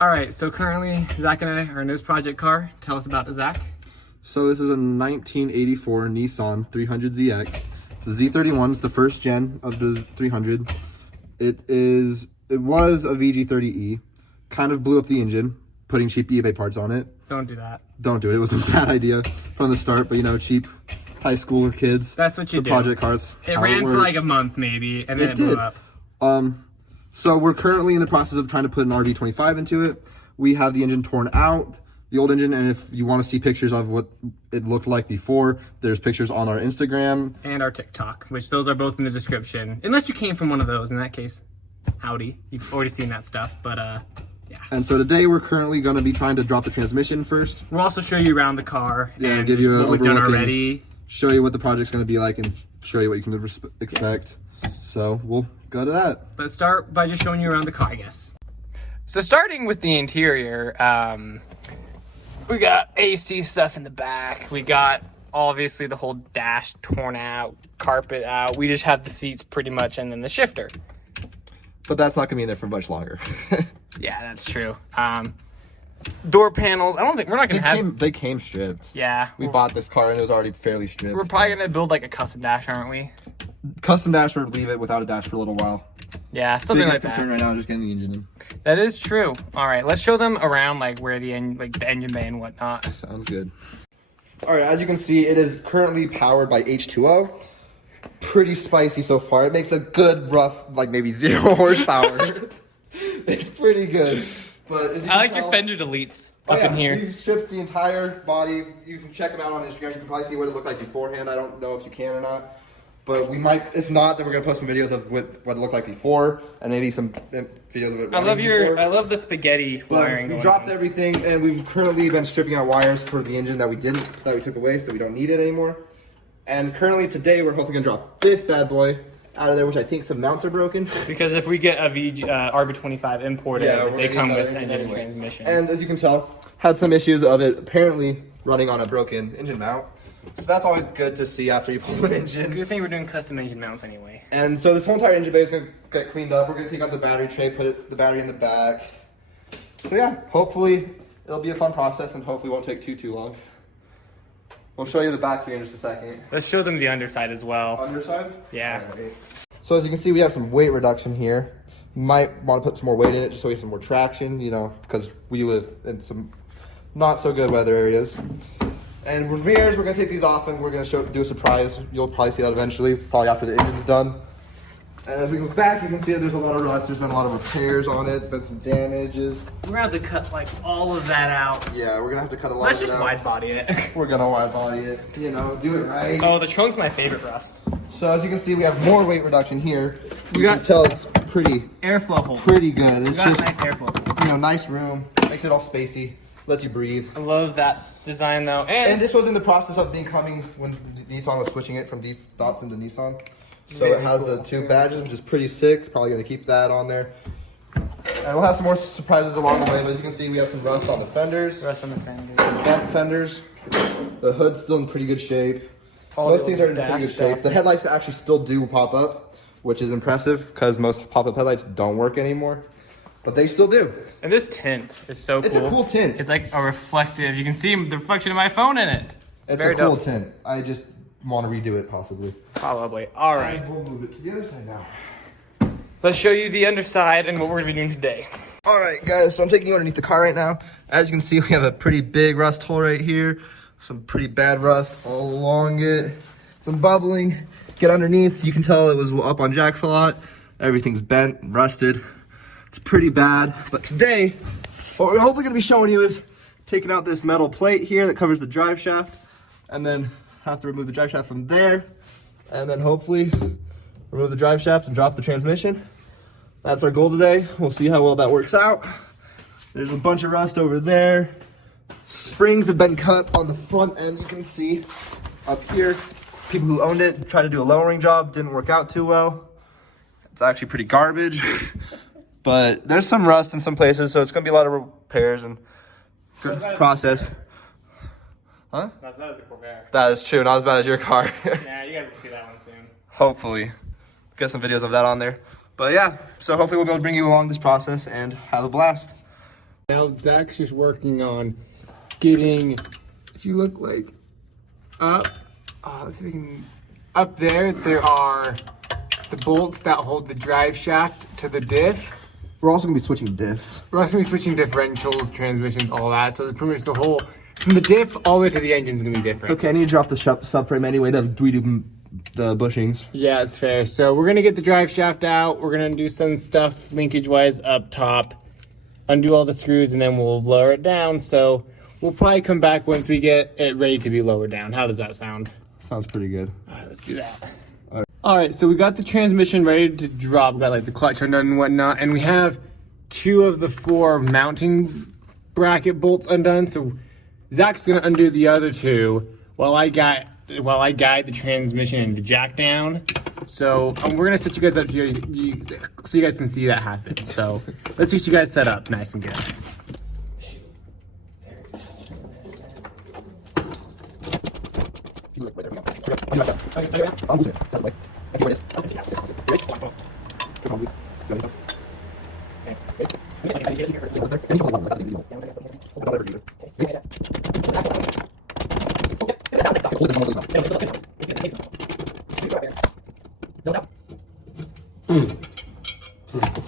All right, so currently Zach and I are in this project car. Tell us about it, Zach. So this is a 1984 Nissan 300zx. It's a Z31. It's the first gen of the 300. It was a VG30E. Kind of blew up the engine, putting cheap eBay parts on it. Don't do that. Don't do it. It was a bad idea from the start, but you know, cheap high schooler kids. That's what you do. Project cars. It ran for like a month maybe, and then it blew up. So we're currently in the process of trying to put an RV25 into it. We have the engine torn out, the old engine, and if you want to see pictures of what it looked like before, there's pictures on our Instagram. And our TikTok, which those are both in the description. Unless you came from one of those, in that case, howdy. You've already seen that stuff, but yeah. And so today we're currently going to be trying to drop the transmission first. We'll also show you around the car and give you what we've done already. Show you what the project's going to be like and show you what you can expect. So we'll go to that. Let's start by just showing you around the car, I guess. So starting with the interior, we got AC stuff in the back. We got obviously the whole dash torn out, carpet out. We just have the seats pretty much and then the shifter. But that's not going to be in there for much longer. Yeah, that's true. Door panels, I don't think, we're not going to have... They came stripped. Yeah. We bought this car and it was already fairly stripped. We're probably going to build like a custom dash, aren't we? Custom dash or leave it without a dash for a little while. Yeah, something like that. Concern right now is just getting the engine in. That is true. All right, let's show them around like where the engine bay and whatnot. Sounds good. All right, as you can see, it is currently powered by H2O. Pretty spicy so far. It makes a good rough, like maybe 0 horsepower. It's pretty good. But as you I like can your tell, fender deletes up in here. We've stripped the entire body. You can check them out on Instagram. You can probably see what it looked like beforehand. I don't know if you can or not. But we might, if not, then we're gonna post some videos of what it looked like before, and maybe some videos of it. I love the spaghetti wiring. We dropped everything, and we've currently been stripping out wires for the engine that we took away, so we don't need it anymore. And currently today, we're hopefully gonna drop this bad boy out of there, which I think some mounts are broken. Because if we get a RB25 imported, they come with engine and transmission. And as you can tell, had some issues of it apparently running on a broken engine mount. So that's always good to see after you pull an engine. Good thing we're doing custom engine mounts anyway. And so this whole entire engine bay is going to get cleaned up. We're going to take out the battery tray, put the battery in the back. So yeah, hopefully it'll be a fun process and hopefully won't take too long. We'll show you the back here in just a second. Let's show them the underside as well. Underside? Yeah. Right. So as you can see, we have some weight reduction here. You might want to put some more weight in it just so we have some more traction, you know, because we live in some not so good weather areas. And with mirrors, we're going to take these off and we're going to do a surprise. You'll probably see that eventually, probably after the engine's done. And as we look back, you can see that there's a lot of rust. There's been a lot of repairs on it, been some damages. We're going to have to cut like all of that out. Yeah, we're going to have to cut a lot Let's of it just out. wide body it. We're going to wide body it, you know, do it right. Oh, the trunk's my favorite rust. So as you can see, we have more weight reduction here. We You got can tell it's pretty airflow hole. pretty good. It's We got just, nice airflow. you know, nice room. Makes it all spacey. Lets you breathe. I love that design though. And this was in the process of becoming when Nissan was switching it from Datsun to Nissan. So it has the two badges, which is pretty sick. Probably going to keep that on there. And we'll have some more surprises along the way. But as you can see, we have some rust on the fenders. Rust on the fenders. Front fenders. The hood's still in pretty good shape. All Most the things are in pretty dash good stuff. shape. The headlights actually still do pop up, which is impressive because most pop-up headlights don't work anymore. But they still do. And this tint is so cool. It's a cool tint. It's like a reflective. You can see the reflection of my phone in it. It's very a cool dope. tint. I just want to redo it possibly. Probably. All right. And we'll move it to the other side now. Let's show you the underside and what we're going to be doing today. All right, guys, so I'm taking you underneath the car right now. As you can see, we have a pretty big rust hole right here. Some pretty bad rust all along it. Some bubbling. Get underneath. You can tell it was up on jacks a lot. Everything's bent, rusted. It's pretty bad. But today, what we're hopefully going to be showing you is taking out this metal plate here that covers the drive shaft. And then have to remove the drive shaft from there. And then hopefully remove the drive shaft and drop the transmission. That's our goal today. We'll see how well that works out. There's a bunch of rust over there. Springs have been cut on the front end, you can see up here. People who owned it tried to do a lowering job, didn't work out too well. It's actually pretty garbage. But there's some rust in some places, so it's gonna be a lot of repairs and process. Huh? Not as bad as the Corvair. That is true, not as bad as your car. Yeah, you guys will see that one soon. Hopefully. Get some videos of that on there. But yeah, so hopefully we'll be able to bring you along this process and have a blast. Now Zach's just working on getting, if you look like up, let's see if we can, up there are the bolts that hold the drive shaft to the diff. We're also gonna be switching diffs. We're also gonna be switching differentials, transmissions, all that. So pretty much the whole, from the diff all the way to the engine is gonna be different. It's okay, I need to drop the subframe anyway to redo the bushings. Yeah, it's fair. So we're gonna get the drive shaft out. We're gonna do some stuff linkage-wise up top, undo all the screws, and then we'll lower it down. So we'll probably come back once we get it ready to be lowered down. How does that sound? Sounds pretty good. All right, let's do that. All right, so we got the transmission ready to drop. We got like the clutch undone and whatnot, and we have 2 of the 4 mounting bracket bolts undone. So Zach's gonna undo the other 2 while I guide the transmission and the jack down. So we're gonna set you guys up so you guys can see that happen. So let's get you guys set up nice and good.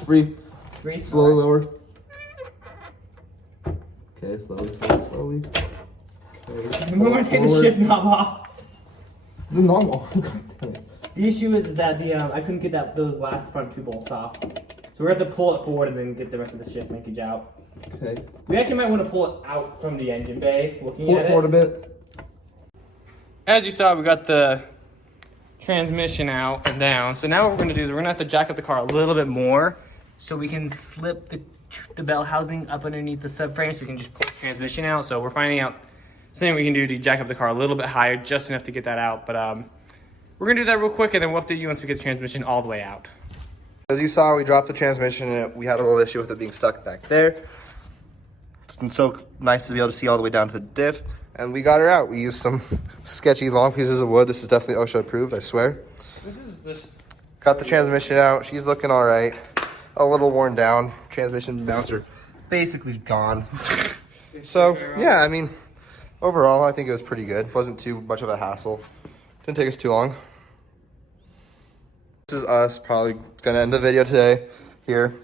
Free. Slowly Right. lower. Okay, slowly. Okay. Remember to take the shift knob off. This is normal. The issue is that I couldn't get those last front 2 bolts off. So we're gonna have to pull it forward and then get the rest of the shift linkage out. Okay. We actually might want to pull it out from the engine bay, looking Pull at it forward a bit. As you saw, we got the transmission out and down. So now what we're gonna do is we're gonna have to jack up the car a little bit more so we can slip the bell housing up underneath the subframe so we can just pull the transmission out. So we're finding out something we can do to jack up the car a little bit higher, just enough to get that out. But we're gonna do that real quick and then we'll update you once we get the transmission all the way out. As you saw, we dropped the transmission and we had a little issue with it being stuck back there. It's so nice to be able to see all the way down to the diff. And we got her out. We used some sketchy long pieces of wood. This is definitely OSHA approved, I swear. This is just... Got the transmission out. She's looking all right. A little worn down. Transmission mounts are basically gone. So, yeah, I mean, overall, I think it was pretty good. Wasn't too much of a hassle. Didn't take us too long. This is us probably gonna end the video today here.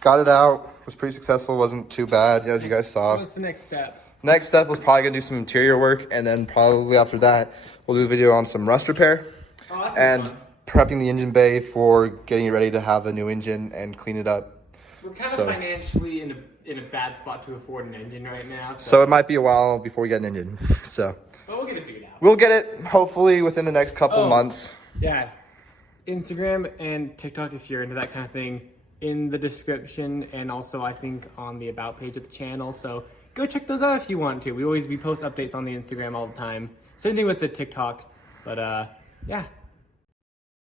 Got it out. Was pretty successful. Wasn't too bad, as you guys saw. What's the next step? Next step was probably gonna do some interior work, and then probably after that, we'll do a video on some rust repair and prepping the engine bay for getting it ready to have a new engine and clean it up. We're kind of financially in a bad spot to afford an engine right now. So it might be a while before we get an engine. So but we'll get it figured out. we'll get it hopefully within the next couple months. Yeah. Instagram and TikTok, if you're into that kind of thing, in the description, and also I think on the about page of the channel. So go check those out if you want to. We post updates on the Instagram all the time. Same thing with the TikTok. But yeah.